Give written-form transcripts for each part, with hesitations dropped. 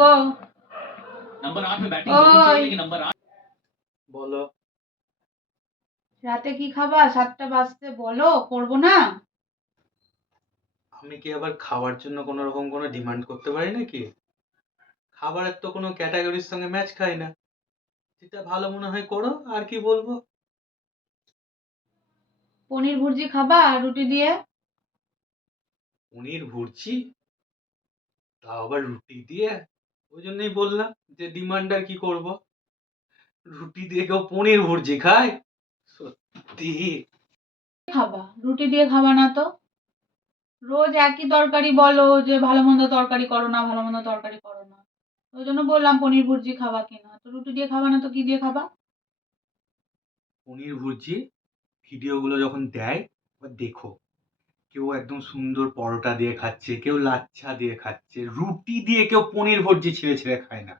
গো। Number 8 में batting ओए। जरूर चाहिए लेकिन नंबर 8 বলো। রাতে কি খাবা? 7টা বাজতে বলো, করবো না? আমি কি আবার খাওয়ার জন্য কোনো রকম কোনো ডিমান্ড করতে পারি নাকি? খাবারের তো কোনো ক্যাটাগরির সঙ্গে ম্যাচ খায় না। যেটা ভালো মনে হয় করো, আর কি বলবো। পনির ভুর্জি খাবা রুটি দিয়ে? পনির ভুর্জি, তাও আবার রুটি দিয়ে? ওই জন্যই বললাম যে ডিমান্ড আর কি করব। রুটি দিয়ে কেউ পনির ভুর্জি খায়? সত্যি। খাবা রুটি দিয়ে খাবা না তো? রোজ একই তরকারি বলো যে ভালো মন্দ তরকারি করো না, ভালো মন্দ তরকারি করো না। ওই জন্য বললাম পনির ভুর্জি খাবা কিনা। তো রুটি দিয়ে খাবা না তো কি দিয়ে খাবা? পনির ভুর্জি ভিডিওগুলো যখন দেয়, এবার দেখো, কেউ একদম সুন্দর পরোটা দিয়ে খাচ্ছে, কেউ লাচ্ছা দিয়ে খাচ্ছে, রুটি দিয়ে কেউ পনির ভুর্জি ছিঁড়ে ছিঁড়ে খায় না।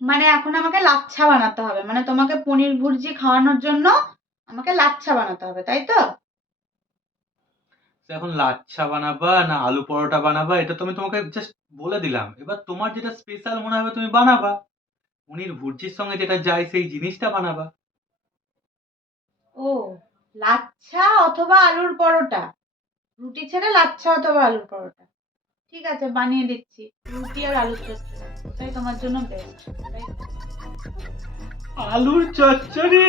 মানে এখন আমাকে লাচ্ছা বানাতে হবে, মানে তোমাকে পনির ভুর্জি খাওয়ানোর জন্য আমাকে লাচ্ছা বানাতে হবে, তাই তো? তো এখন লাচ্ছা বানাবা না আলু পরোটা বানাবা, এটা তো আমি তোমাকে জাস্ট বলে দিলাম। এবার তোমার যেটা স্পেশাল মনে হবে তুমি বানাবা। পনির ভুর্জির সঙ্গে যেটা যায় সেই জিনিসটা বানাবা। ও, লাচ্ছা অথবা আলুর পরোটা। রুটি ছেড়ে লাচ্ছা অথবা আলুর পরোটা। ঠিক আছে, বানিয়ে দিচ্ছি। রুটি আর আলুর চচ্চড়ি, ওটাই তোমার জন্য বেস্ট, তাই তো? আলুর চচ্চড়ি?